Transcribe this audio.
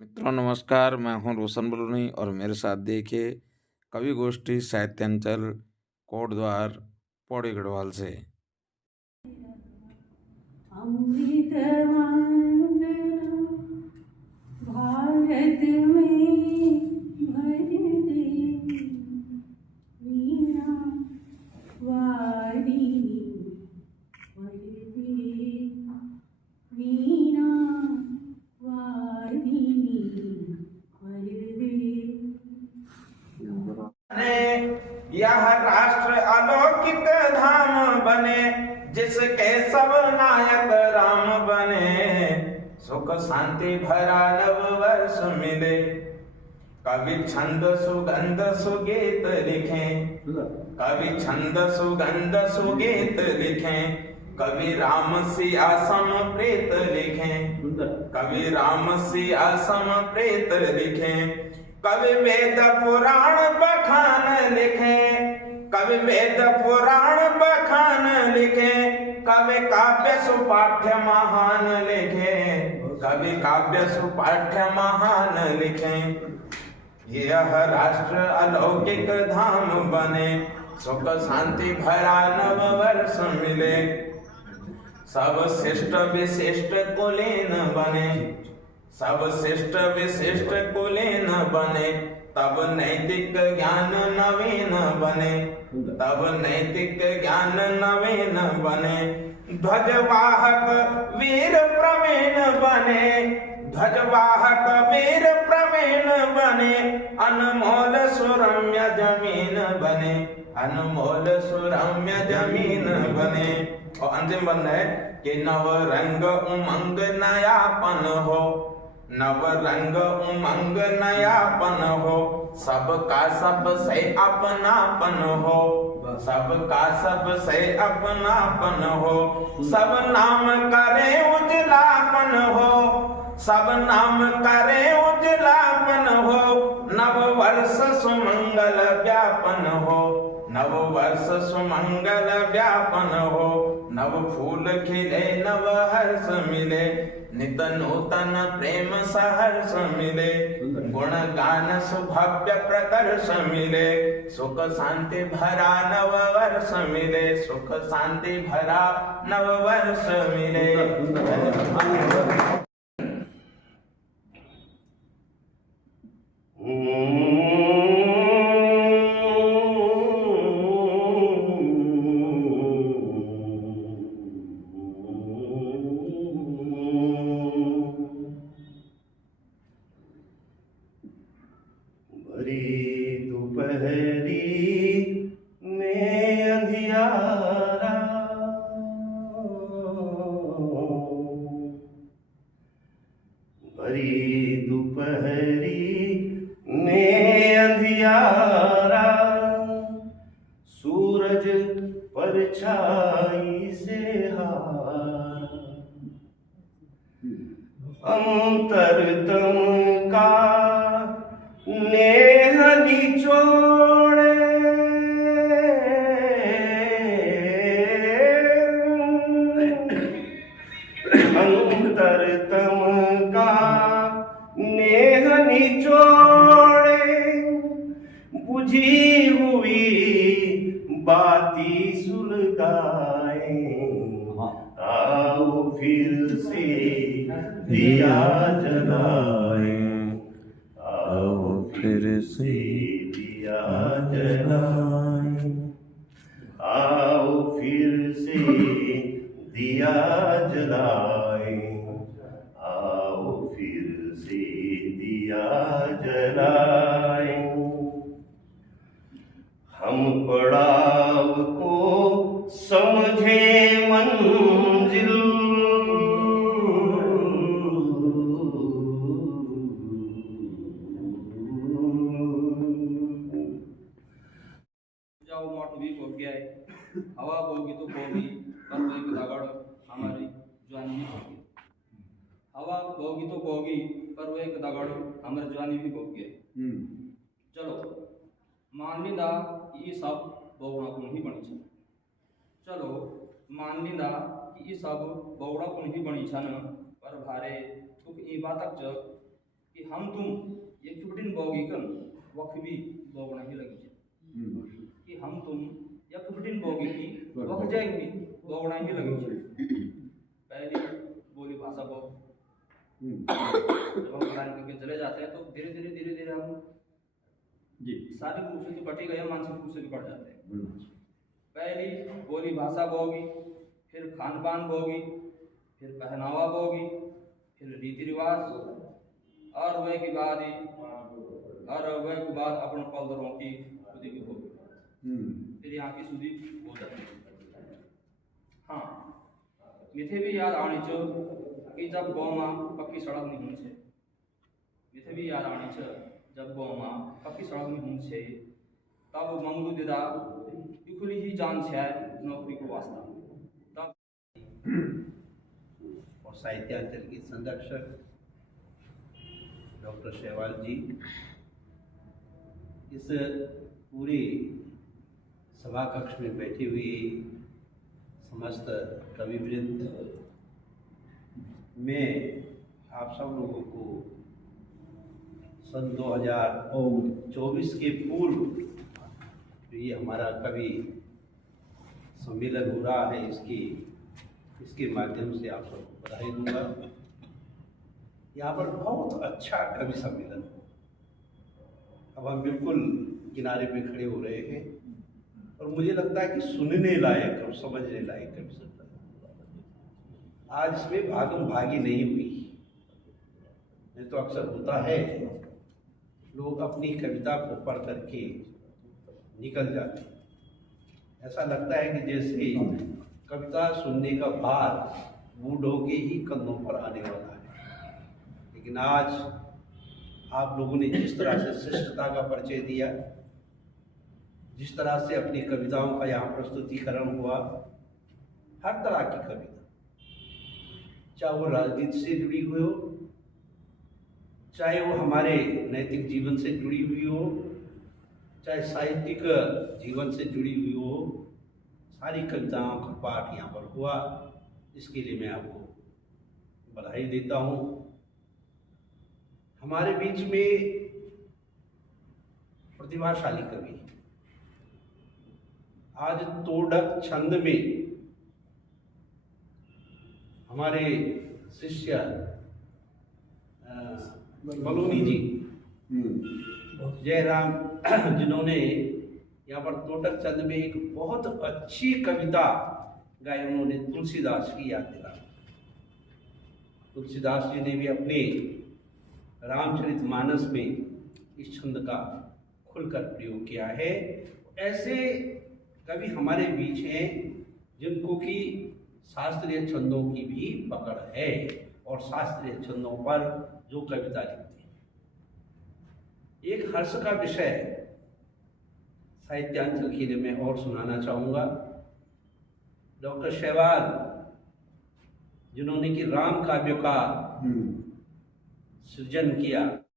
मित्रों नमस्कार, मैं हूं रोशन बलूनी और मेरे साथ देखिए कवि गोष्ठी साहित्यांचल कोटद्वार पौड़ी गढ़वाल से। अमृत वंदना भारत में भर दे वीणा वारिणी भर दे वीणा वारिणी भर दे। यह राष्ट्र अलौकिक धाम बने, जिसके सब नायक राम बने। सुख शांति भरा नव वर्ष मिले, कवि छंद सुगंध सुगीत लिखें। कवि छंद सुगंध सुगीत लिखें, कवि राम सिया सम प्रीत लिखें। कवि राम सिया सम प्रीत लिखें, कवि वेद पुराण बखान लिखे। कवि वेद पुराण बखान लिखे, कवि काव्य सुपाठ्य महान लिखे। कवि काव्य सुपाठ्य महान लिखे। यह राष्ट्र अलौकिक धाम बने, सुख शांति भरा नव वर्ष मिले। सब शिष्ट विशिष्ट कुलीन बने, सब शिष्ट विशिष्ट कुलीन बने। तब नैतिक ज्ञान नवीन बने, तब नैतिक ज्ञान नवीन बने। ध्वजवाहक वीर प्रवीण बने, ध्वजवाहक वीर प्रवीण बने। अनमोल सुरम्य जमीन बने, अनमोल सुरम्य जमीन बने। और अंतिम बंद है कि नव रंग उमंग नयापन हो, नव रंग उमंग नयापन हो। सबका सब से अपनापन हो, सबका सब से अपनापन हो। सब नाम करे उजलापन हो, सब नाम करे उजलापन हो। नव वर्ष सुमंगल व्यापन हो, नव वर्ष सुमंगल व्यापन हो। नव फूल खिले नव हर्ष मिले, नित नूतन प्रेम सहर्ष मिले। गुण गान सुभव्य प्रकर्ष मिले, सुख शांति भरा नव वर्ष मिले। सुख शांति भरा नव वर्ष मिले। भरी दोपहरी में अंधियारा, भरी दोपहरी में अंधियारा। सूरज परछाई से हारा, अंतरतम का नेह निचोड़े। अंतरतम का नेह निचोड़े, बुझी हुई बाती सुलगाए। आओ फिर से दिया जलाए, आओ फिर से दिया जलाए। आओ फिर से दिया जलाए, आओ फिर से दिया जलाए। हम पड़ाव को समझे मंजिल, जाओ मोट भी हो गया है। हवा बोगी तो बोगी, पर वो एक दगड़ हमारी जवानी भी होगी। हवा बोगी तो बोगी, पर वो एक दगड़ हमारी जवानी भी हो गया। चलो मान लीदा कि ये सब बौड़ा कुन ही बनी छन। चलो मान लीदा कि ये सब बौड़ा कुन ही बनी छन, पर भारे तुक ई बातक च कि हम तुम एक छुपटिन बोगी कन वक्त भी बोगना ही लगी छे कि हम तुम एक छुपटिन बोगी की वक्त जाए भी बोगना ही लगी छे। पहली बोली भाषा को जब हम प्रदान करके चले जाते हैं तो धीरे धीरे हम शारीरिक रूप से तो कटे गए, मानसिक रूप से भी कट जाते हैं। पहली बोली भाषा बोगी, फिर खान पान बोगी, फिर पहनावा बोगी, फिर रीति रिवाज, और वह के बाद अपन पलदरों की सुधी भी होगी, फिर यहाँ की सुधी हो जाती है। हाँ, मिथे भी याद आनी चो कि जब गाँव में पक्की सड़क नहीं होनी छे, मिथे भी याद आनी छे जब गाँव में पक्की सड़क नहीं होनी छे तब मंगू दिदा इकुली ही जान छे नौकरी को वास्ता। तब और साहित्यांचल के संरक्षक डॉक्टर शैवाल जी, इस पूरी सभा कक्ष में बैठी हुई समस्त कविवृंद, मैं आप सब लोगों को सन 2024 के पूर्व जो ये हमारा कवि सम्मेलन हो रहा है इसके माध्यम से आप सबको बधाई दूंगा। यहाँ पर बहुत अच्छा कवि सम्मेलन हो। अब हम बिल्कुल किनारे पे खड़े हो रहे हैं और मुझे लगता है कि सुनने लायक और समझने लायक कवि सम्मेलन आज इसमें भागम भागी नहीं हुई। नहीं तो अक्सर होता है लोग अपनी कविता को पढ़ करके निकल जाते हैं। ऐसा लगता है कि जैसे कविता सुनने का भार बूढ़ों के ही कंधों पर आने वाला है। लेकिन आज आप लोगों ने जिस तरह से श्रेष्ठता का परिचय दिया, जिस तरह से अपनी कविताओं का यहाँ प्रस्तुतिकरण हुआ, हर तरह की कविता, चाहे वो राजनीति से जुड़ी हुई हो, चाहे वो हमारे नैतिक जीवन से जुड़ी हुई हो, चाहे साहित्यिक जीवन से जुड़ी हुई हो, सारी कविताओं का पाठ यहाँ पर हुआ। इसके लिए मैं आपको बधाई देता हूँ। हमारे बीच में प्रतिभाशाली कवि आज तोड़क छंद में हमारे शिष्य बलूनी जी जयराम, जिन्होंने यहाँ पर तोड़क छंद में एक बहुत अच्छी कविता गाई, उन्होंने तुलसीदास की याद दिला। तुलसीदास जी ने भी अपने रामचरितमानस में इस छंद का खुलकर प्रयोग किया है। ऐसे कवि हमारे बीच हैं जिनको कि शास्त्रीय छंदों की भी पकड़ है और शास्त्रीय छंदों पर जो कविता लिखते हैं। एक हर्ष का विषय साहित्यांचल के लिए मैं और सुनाना चाहूँगा। डॉक्टर शैवाल, जिन्होंने कि राम काव्य का सृजन किया,